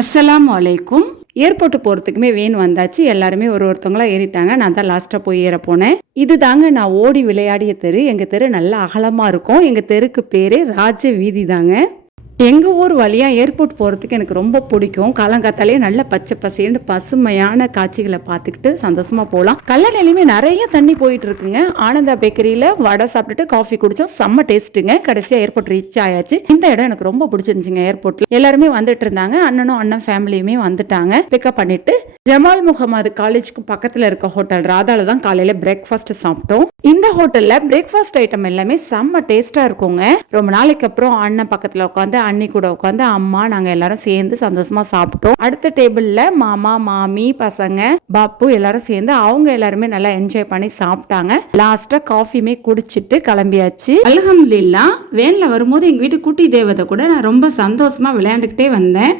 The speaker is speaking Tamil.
அஸ்ஸலாமு அலைக்கும். ஏர்போர்ட்டு போகிறதுக்குமே வேன் வந்தாச்சு. எல்லாருமே ஒருத்தவங்களா ஏறிட்டாங்க. நான் தான் லாஸ்ட்டாக போய் ஏற போனேன். இது தாங்க நான் ஓடி விளையாடிய தெரு. எங்கள் தெரு நல்லா அகலமாக இருக்கும். எங்கள் தெருக்கு பேரே ராஜ வீதி தாங்க. எங்கள் ஊர் வழியாக ஏர்போர்ட் போகிறதுக்கு எனக்கு ரொம்ப பிடிக்கும். காலங்காத்தாலேயே நல்ல பச்சை பசேன்னு பசுமையான காட்சிகளை பார்த்துக்கிட்டு சந்தோஷமாக போகலாம். கல்லணையிலையுமே நிறைய தண்ணி போயிட்டு இருக்குங்க. ஆனந்தா பேக்கரியில் வடை சாப்பிட்டுட்டு காஃபி குடித்தோம். செம்ம டேஸ்ட்டுங்க. கடைசியாக ஏர்போர்ட் ரீச் ஆயாச்சு. இந்த இடம் எனக்கு ரொம்ப பிடிச்சிருந்துச்சிங்க. ஏர்போர்ட்டில் எல்லாருமே வந்துட்டு இருந்தாங்க. அண்ணன் ஃபேமிலியுமே வந்துட்டாங்க. பிக்கப் பண்ணிட்டு ஜமால் முகமது காலேஜுக்கு பக்கத்தில் இருக்க ஹோட்டல் ராதால தான் காலையில் பிரேக்ஃபாஸ்ட் சாப்பிட்டோம். இந்த ஹோட்டலில் பிரேக்ஃபாஸ்ட் ஐட்டம் எல்லாமே செம்ம டேஸ்ட்டாக இருக்குங்க. ரொம்ப நாளைக்கு அப்புறம் அண்ணன் பக்கத்தில் உட்காந்து அண்ணி கூட உட்காந்து அம்மா நாங்கள் எல்லாரும் சேர்ந்து சந்தோஷமா சாப்பிட்டோம். அடுத்த டேபிளில் மாமா மாமி பசங்க பாப்பு எல்லாரும் சேர்ந்து அவங்க எல்லாருமே நல்லா என்ஜாய் பண்ணி சாப்பிட்டாங்க. லாஸ்ட்டாக காஃபியுமே குடிச்சிட்டு கிளம்பியாச்சு. அல்ஹம்துலில்லாஹ். வேனில் வரும்போது எங்கள் வீட்டு குட்டி தேவதை கூட நான் ரொம்ப சந்தோஷமா விளையாண்டுக்கிட்டே வந்தேன்.